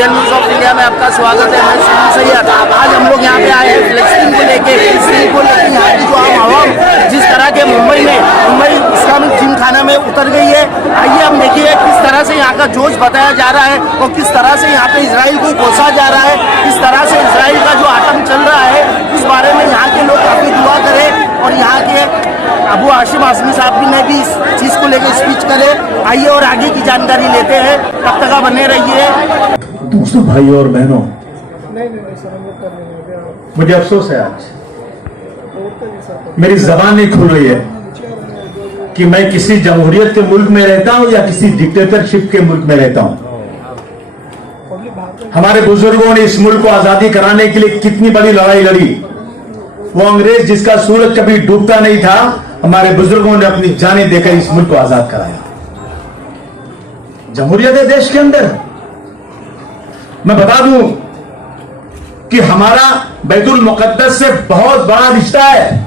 Indian news of India में आपका स्वागत है। मैं सुनील सैयद। आज हम लोग यहाँ पे आए हैं फिलिस्तीन को लेके यहाँ की जो आम आवाम जिस तरह के मुंबई इस्लामिक जिमखाना में उतर गई है। आइए हम देखिए किस तरह से यहाँ का जोश बताया जा रहा है और किस तरह से यहाँ पे इसराइल को कोसा जा रहा है, किस तरह से इसराइल का जो आतंक चल रहा है इस बारे में यहाँ के लोग काफ़ी दुआ करें और यहाँ के अबू हाशिम आज़मी साहब ने भी इस चीज़ को लेकर स्पीच करे। आइए और आगे की जानकारी लेते हैं, तब तक बने रहिए। दोस्तों, भाइयों और बहनों, मुझे अफसोस है आज मेरी जबान नहीं खुल रही है कि मैं किसी जमहूरियत के मुल्क में रहता हूं या किसी डिक्टेटरशिप के मुल्क में रहता हूं। हमारे बुजुर्गों ने इस मुल्क को आजादी कराने के लिए कितनी बड़ी लड़ाई लड़ी। वो अंग्रेज जिसका सूरज कभी डूबता नहीं था, हमारे बुजुर्गों ने अपनी जानें देकर इस मुल्क को आजाद कराया। जमहूरियत है देश के अंदर। मैं बता दूं कि हमारा बैतुल मुकद्दस से बहुत बड़ा रिश्ता है।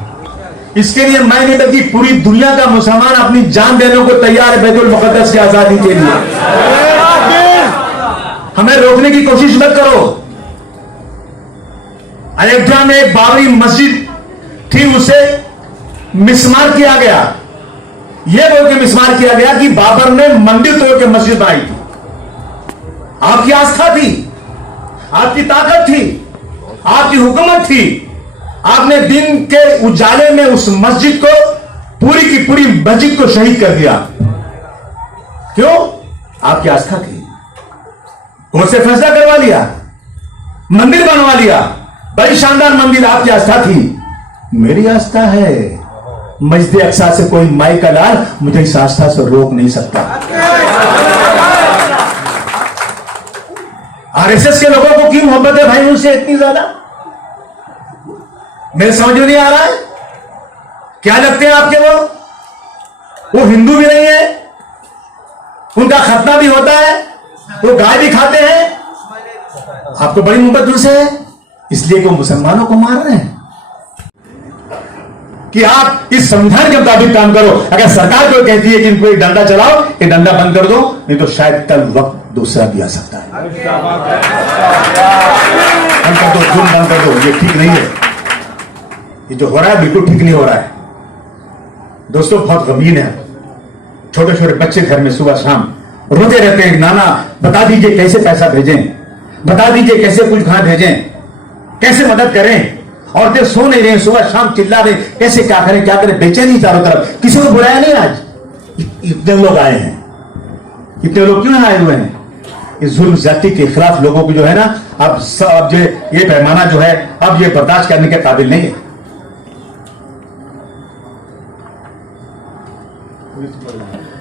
इसके लिए मैं नहीं बल्कि पूरी दुनिया का मुसलमान अपनी जान देने को तैयार है बैतुल मुकद्दस की आजादी के लिए। हमें रोकने की कोशिश मत करो। अयोध्या में एक बाबरी मस्जिद थी, उसे मिसमार किया गया। यह बोल के मिसमार किया गया कि बाबर ने मंदिर तोड़ के मस्जिद बनाई थी। आपकी आस्था थी, आपकी ताकत थी, आपकी हुकूमत थी। आपने दिन के उजाले में उस मस्जिद को, पूरी की पूरी मस्जिद को शहीद कर दिया। क्यों? आपकी आस्था थी। कोर्ट से फैसला करवा लिया, मंदिर बनवा लिया, बड़ी शानदार मंदिर। आपकी आस्था थी, मेरी आस्था है। मस्जिद अक्सा से कोई माई का लाल मुझे इस आस्था से रोक नहीं सकता। आरएसएस के लोगों को क्यों मोहब्बत है भाई उनसे इतनी ज्यादा? मेरे समझ में नहीं आ रहा है। क्या लगते हैं आपके वो हिंदू भी नहीं है, उनका खतना भी होता है, वो गाय भी खाते हैं। आपको बड़ी मोहब्बत उनसे है, इसलिए वो मुसलमानों को मार रहे हैं कि आप इस संविधान के मुताबिक काम करो। अगर सरकार को कहती है कि इनको एक डंडा चलाओ, ये डंडा बंद कर दो, नहीं तो शायद कल वक्त दूसरा भी आ सकता है। बंद कर दो, जुर्म बंद कर दो। ये ठीक नहीं है। ये जो हो रहा है बिल्कुल ठीक नहीं हो रहा है। दोस्तों, बहुत गमीन है। छोटे छोटे बच्चे घर में सुबह शाम रोते रहते हैं, नाना बता दीजिए कैसे पैसा भेजें, बता दीजिए कैसे कुछ कहां भेजें, कैसे मदद करें। औरतें सो नहीं रही, सुबह शाम चिल्ला रहे, कैसे क्या करें, बेचैनी चारों तरफ। किसी को बुलाया नहीं आज? इतने लोग आए हैं। इतने लोग क्यों आए हुए हैं? इस जुल्म ज्यादती के खिलाफ लोगों की जो है ना, अब ये पैमाना जो है अब ये बर्दाश्त करने के काबिल नहीं है।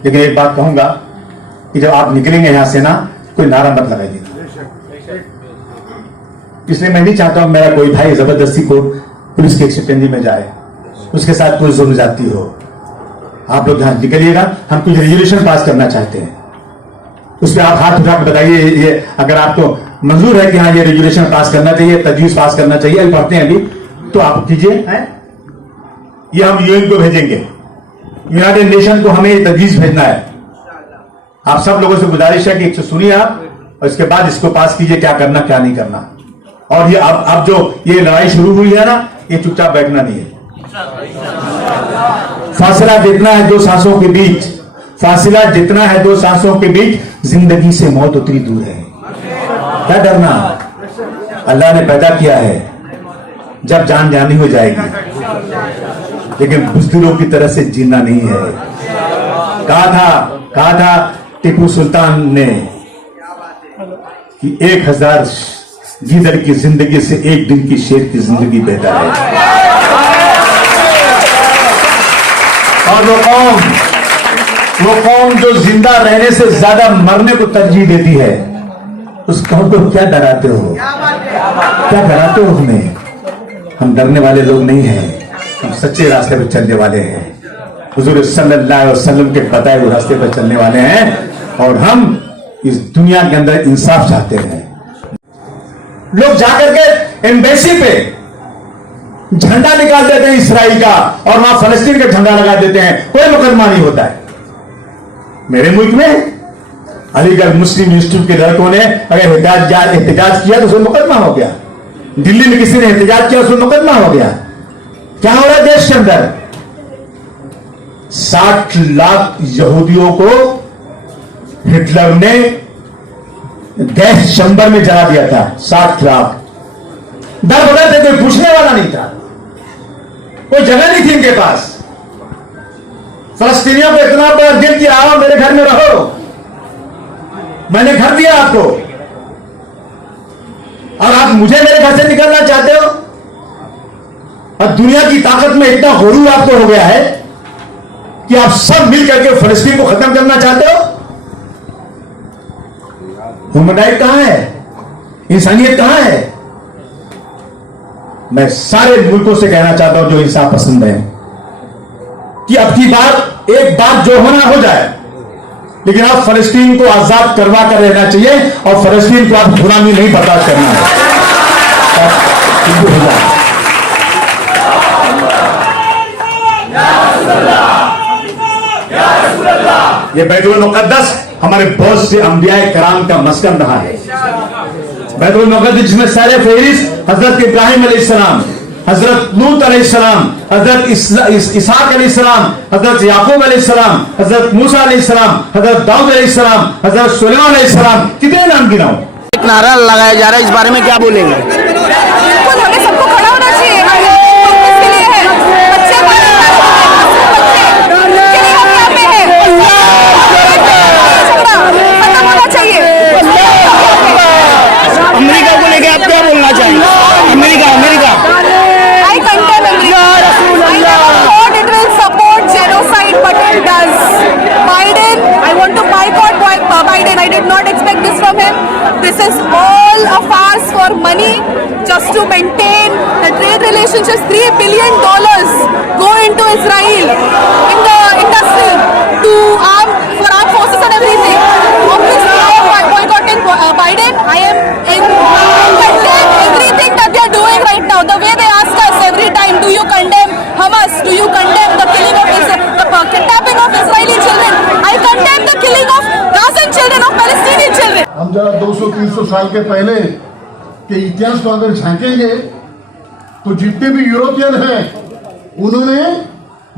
लेकिन एक बात कहूंगा कि जब आप निकलेंगे यहां से ना, कोई नारा मत लगाइएगा। इसलिए मैं नहीं चाहता हूं मेरा कोई भाई जबरदस्ती को पुलिस की शिकंजी में जाए, उसके साथ कोई जुल्म ज्यादती हो। आप लोग यहां निकलिएगा। हम कुछ रेजोल्यूशन पास करना चाहते हैं, उस पर आप हाथ उठा कर बताइए ये अगर आपको मंजूर है कि हाँ ये रेजोल्यूशन पास करना चाहिए, तजवीज पास करना चाहिए, अभी पढ़ते हैं अभी, तो आप कीजिए। ये हम यूएन को भेजेंगे, यूनाइटेड नेशन को हमें तजवीज भेजना है। आप सब लोगों से गुजारिश है कि सुनिए आप, और इसके बाद इसको पास कीजिए, क्या करना क्या नहीं करना। और ये अब जो ये लड़ाई शुरू हुई है ना, ये चुपचाप बैठना नहीं है। फासला जितना है दो सांसों के बीच, फासला जितना है दो सांसों के बीच, जिंदगी से मौत उतनी दूर है। क्या डरना? अल्लाह ने पैदा किया है, जब जान जानी हो जाएगी, लेकिन बुज़दिलों की तरह से जीना नहीं है। कहा था टीपू सुल्तान ने कि 1000 गीदड़ की जिंदगी से एक दिन की शेर की जिंदगी बेहतर है। और वो कौम जो जिंदा रहने से ज्यादा मरने को तरजीह देती है, उस कौम को क्या डराते हो? क्या डराते हो हमें? हम डरने वाले लोग नहीं हैं, हम सच्चे रास्ते पर चलने वाले हैं। हुजूर सल्लल्लाहु अलैहि वसल्लम के बताए हुए रास्ते पर चलने वाले हैं, और हम इस दुनिया के अंदर इंसाफ चाहते हैं। लोग जाकर के एम्बेसी पे झंडा निकाल देते हैं इसराइल का, और वहां फलस्तीन का झंडा लगा देते हैं, कोई मुकदमा नहीं होता है। मेरे मुल्क में अलीगढ़ मुस्लिम इंस्टीट्यूट के लड़कों ने अगर एहतजाज किया तो उसमें मुकदमा हो गया। दिल्ली में किसी ने एहतजाज किया उसमें मुकदमा हो गया। क्या हो रहा है देश के अंदर? 60 लाख यहूदियों को हिटलर ने गैस चैम्बर में जला दिया था। 60 लाख। डर बड़ा थे, कोई पूछने वाला नहीं था, कोई जगह नहीं थी इनके पास। फलस्तीनियों को इतना बड़ा दिल किया, आओ मेरे घर में रहो, मैंने घर दिया आपको, और आप मुझे मेरे घर से निकलना चाहते हो? और दुनिया की ताकत में इतना गुरूर आपको हो गया है कि आप सब मिल करके फलस्तीन को खत्म करना चाहते हो? ह्यूमन राइट कहां है? इंसानियत कहां है? मैं सारे मुल्कों से कहना चाहता हूं जो इंसाफ पसंद है कि अब की बार एक बात जो होना हो जाए, लेकिन आप फलस्तीन को आजाद करवा कर रहना चाहिए और फलस्तीन को आप गुलामी नहीं बर्दाश्त करना है। ये बैतुल मुक़द्दस हमारे बहुत से अंबियाए कराम का मस्कन रहा है। बैतुल मुक़द्दस जिसमें सारे फहरिस्त हजरत इब्राहिम अलैहिस्सलाम, हजरत लूत अलैहिस्सलाम, हजरत इसहाक अलैहिस्सलाम, हजरत याकूब अलैहिस्सलाम, हजरत मूसा अलैहिस्सलाम, हजरत दाऊद अलैहिस्सलाम, हजरत सुलेमान अलैहिस्सलाम, कितने नाम गिनाऊं? एक नारा लगाया जा रहा है, इस बारे में क्या बोलेंगे? बिल्कुल, हमें सबको खड़ा होना चाहिए। इसके लिए है बच्चे खत्म होना चाहिए। अमेरिका को लेके आप क्या बोलना चाहेंगे? America I condemn America. I never thought it will support genocide, but it does. Biden, I want to boycott Biden. I did not expect this from him. This is all a farce for money, just to maintain the trade relationships. $3 billion go into Israel in the industry to for armed forces and everything. Obviously, I am boycotting Biden. I condemn everything that they are doing right now. The way they ask us every time, do you condemn Hamas? Do you condemn the killing of the kidnapping of Israeli children? I condemn the killing of Gazan children, of Palestinian children. हम जरा 200-300 साल के पहले के इतिहास को अगर झांकेंगे तो जितने भी यूरोपियन हैं उन्होंने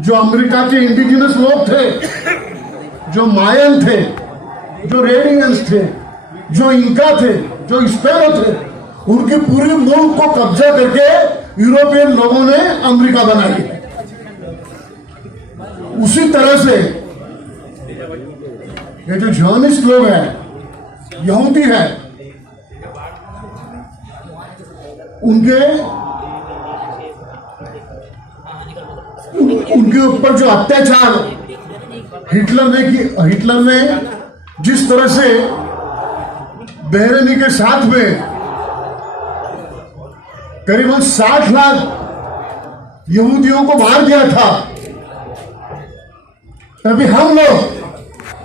जो अमेरिका के इंडिजिनस लोग थे, जो मायन थे, जो रेडियंस थे, जो इंका थे, जो स्पेनो थे, उनके पूरे मुल्क को कब्जा करके यूरोपियन लोगों ने अमेरिका बनाई है। उसी तरह से ये जो जर्नलिस्ट लोग हैं, यहूदी हैं, उनके ऊपर जो अत्याचार हिटलर ने जिस तरह से बहरेनी के साथ में करीबन 60 लाख यहूदियों को मार दिया था, तभी हम लोग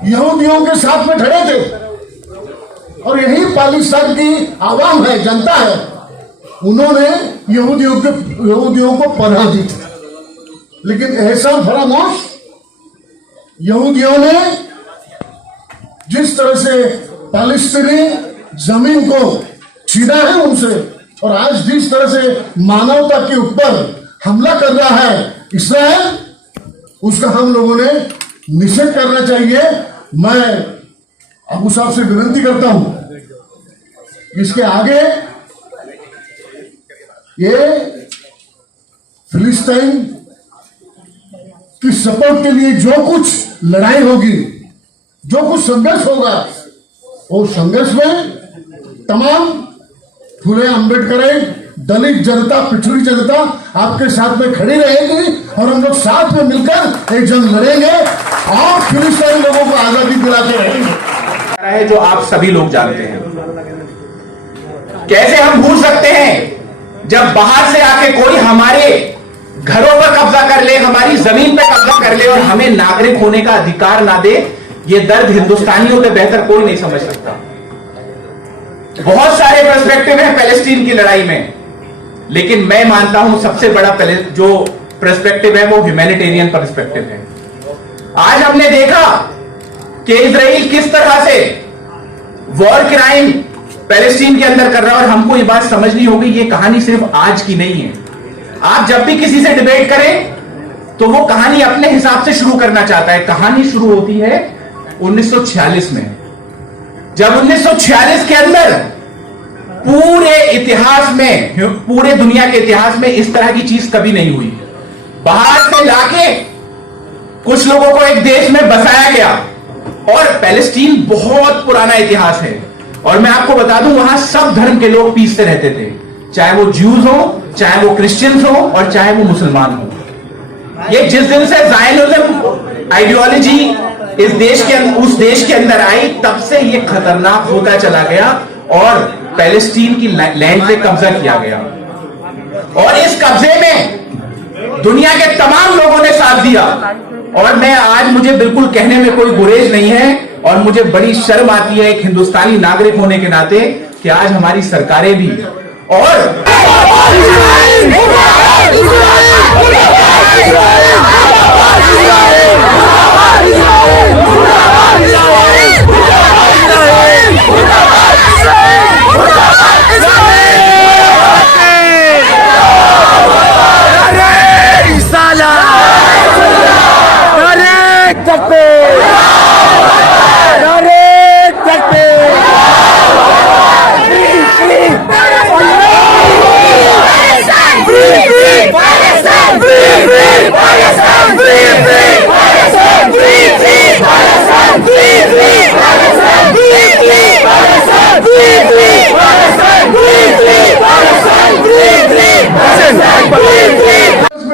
यहूदियों के साथ में खड़े थे। और यही पाकिस्तान की आवाम है, जनता है, उन्होंने यहूदियों को पनाह दी थी। लेकिन एहसान फरामोश यहूदियों ने जिस तरह से फलस्तीनी जमीन को छीना है उनसे, और आज जिस तरह से मानवता के ऊपर हमला कर रहा है इस्राएल, उसका हम लोगों ने निषेध करना चाहिए। मैं अबू साहब से विनती करता हूं, इसके आगे ये फिलिस्तीन की सपोर्ट के लिए जो कुछ लड़ाई होगी, जो कुछ संघर्ष होगा, वो संघर्ष में तमाम फूले अम्बेडकर, दलित जनता, पिछड़ी जनता आपके साथ में खड़ी रहेगी और हम लोग साथ में मिलकर एक जंग लड़ेंगे और फिलिस्तीनी लोगों को आजादी दिलाते रहेंगे। जो आप सभी लोग जानते हैं, कैसे हम भूल सकते हैं जब बाहर से आके कोई हमारे घरों पर कब्जा कर ले, हमारी जमीन पर कब्जा कर ले और हमें नागरिक होने का अधिकार ना दे। ये दर्द हिंदुस्तानियों से बेहतर कोई नहीं समझ सकता। बहुत सारे पर्सपेक्टिव हैं पैलेस्टीन की लड़ाई में, लेकिन मैं मानता हूं सबसे बड़ा जो पर्सपेक्टिव है वो ह्यूमैनिटेरियन पर्सपेक्टिव है। आज हमने देखा कि इजराइल किस तरह से वॉर क्राइम पैलेस्टीन के अंदर कर रहा है। और हमको ये बात समझनी होगी, ये कहानी सिर्फ आज की नहीं है। आप जब भी किसी से डिबेट करें तो वो कहानी अपने हिसाब से शुरू करना चाहता है। कहानी शुरू होती है 1946 में, जब 1946 के अंदर पूरे इतिहास में, पूरे दुनिया के इतिहास में इस तरह की चीज कभी नहीं हुई। बाहर से लाके कुछ लोगों को एक देश में बसाया गया। और पैलेस्टीन बहुत पुराना इतिहास है, और मैं आपको बता दूं वहां सब धर्म के लोग पीस से रहते थे, चाहे वो ज्यूज हो, चाहे वो क्रिश्चियंस हो, और चाहे वो मुसलमान हो। ये जिस दिन से ज़ायनिज्म आइडियोलॉजी उस देश के अंदर आई, तब से ये खतरनाक होता चला गया और पैलेस्टीन की लैंड पे कब्जा किया गया। और इस कब्जे में दुनिया के तमाम लोगों ने साथ दिया। और मैं आज, मुझे बिल्कुल कहने में कोई गुरेज नहीं है, और मुझे बड़ी शर्म आती है एक हिंदुस्तानी नागरिक होने के नाते कि आज हमारी सरकारें भी और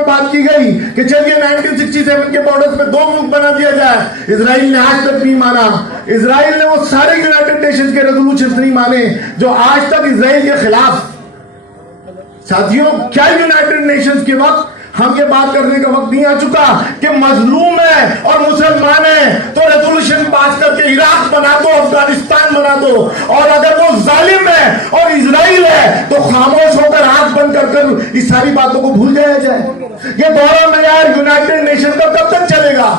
बात की गई कि चलिए 1967 के बॉर्डर्स में 2 मुल्क बना दिया जाए। इजराइल ने आज तक नहीं माना। इजराइल ने वो सारे यूनाइटेड नेशंस के रेजोल्यूशंस नहीं माने जो आज तक इजराइल के खिलाफ। साथियों, क्या यूनाइटेड नेशंस के वक्त हम ये बात करने का वक्त नहीं आ चुका कि मजलूम है और मुसलमान है तो रेजोल्यूशन पास करके इराक बना दो, अफगानिस्तान बना दो, और अगर वो जालिम है और इजराइल है तो खामोश होकर आंख बंद कर इस सारी बातों को भूल जाया जाए। ये दोहरा मयार यूनाइटेड नेशन का कब तक चलेगा?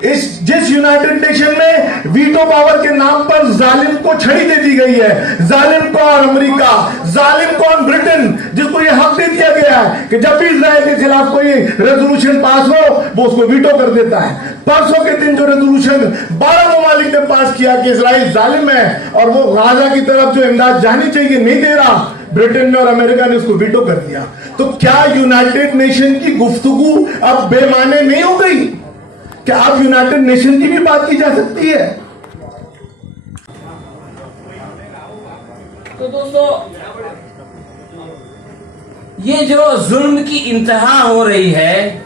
जिस यूनाइटेड नेशन में वीटो पावर के नाम पर जालिम को छड़ी दे दी गई है, जालिम कौन? अमेरिका। जालिम कौन? ब्रिटेन, जिसको यह हक दे दिया गया है कि जब भी इजराइल के खिलाफ कोई रेजोल्यूशन पास हो वो उसको वीटो कर देता है। परसों के दिन जो रेजोल्यूशन 12 ममालिक ने पास किया कि इजराइल जालिम है और वो गाजा की तरफ जो इमदाद जानी चाहिए नहीं दे रहा, ब्रिटेन ने और अमेरिका ने उसको वीटो कर दिया। तो क्या यूनाइटेड नेशन की गुफ्तगू अब बेमाने नहीं हो गई? क्या अब यूनाइटेड नेशन की भी बात की जा सकती है? तो दोस्तों, ये जो जुल्म की इंतहा हो रही है,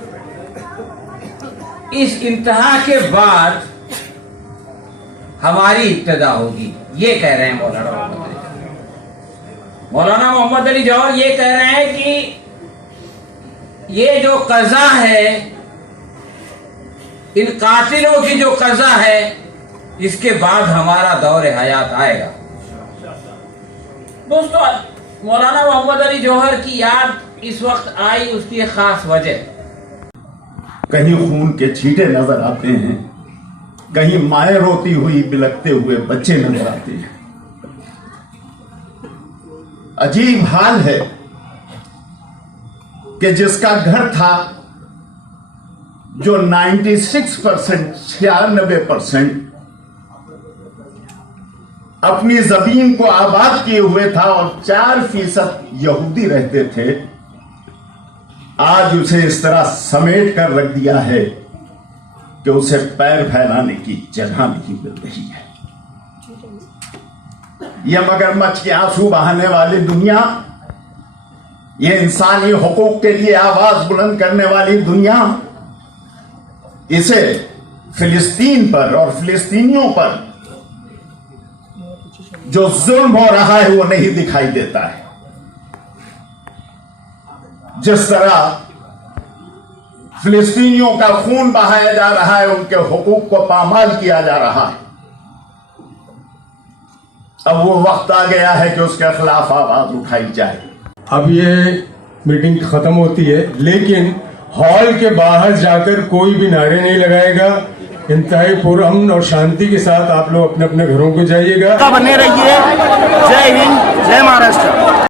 इस इंतहा के बाद हमारी इब्तिदा होगी, ये कह रहे हैं मौलाना मोहम्मद अली। मौलाना मोहम्मद अली जौहर ये कह रहे हैं कि ये जो कर्जा है, इन कातिलों की जो कर्जा है, इसके बाद हमारा दौर हयात आएगा। दोस्तों, मौलाना मोहम्मद अली जौहर की याद इस वक्त आई, उसकी एक खास वजह। कहीं खून के छींटे नजर आते हैं, कहीं माए रोती हुई बिलखते हुए बच्चे नजर आते हैं। अजीब हाल है कि जिसका घर था जो 96%, 96% अपनी जमीन को आबाद किए हुए था और 4% यहूदी रहते थे, आज उसे इस तरह समेट कर रख दिया है कि उसे पैर फैलाने की जगह नहीं मिल रही है। यह मगरमच्छ के आंसू बहाने वाली दुनिया, यह इंसानी हुकूक के लिए आवाज बुलंद करने वाली दुनिया, इसे फिलिस्तीन पर और फिलिस्तीनियों पर जो जुल्म हो रहा है वो नहीं दिखाई देता है। जिस तरह फिलिस्तीनियों का खून बहाया जा रहा है, उनके हुकूक को पामाल किया जा रहा है, अब वो वक्त आ गया है कि उसके खिलाफ आवाज उठाई जाए। अब ये मीटिंग खत्म होती है, लेकिन हॉल के बाहर जाकर कोई भी नारे नहीं लगाएगा, इंतहाई पुरअमन और शांति के साथ आप लोग अपने अपने घरों को जाइएगा। बने रहिए। जय हिंद, जय महाराष्ट्र।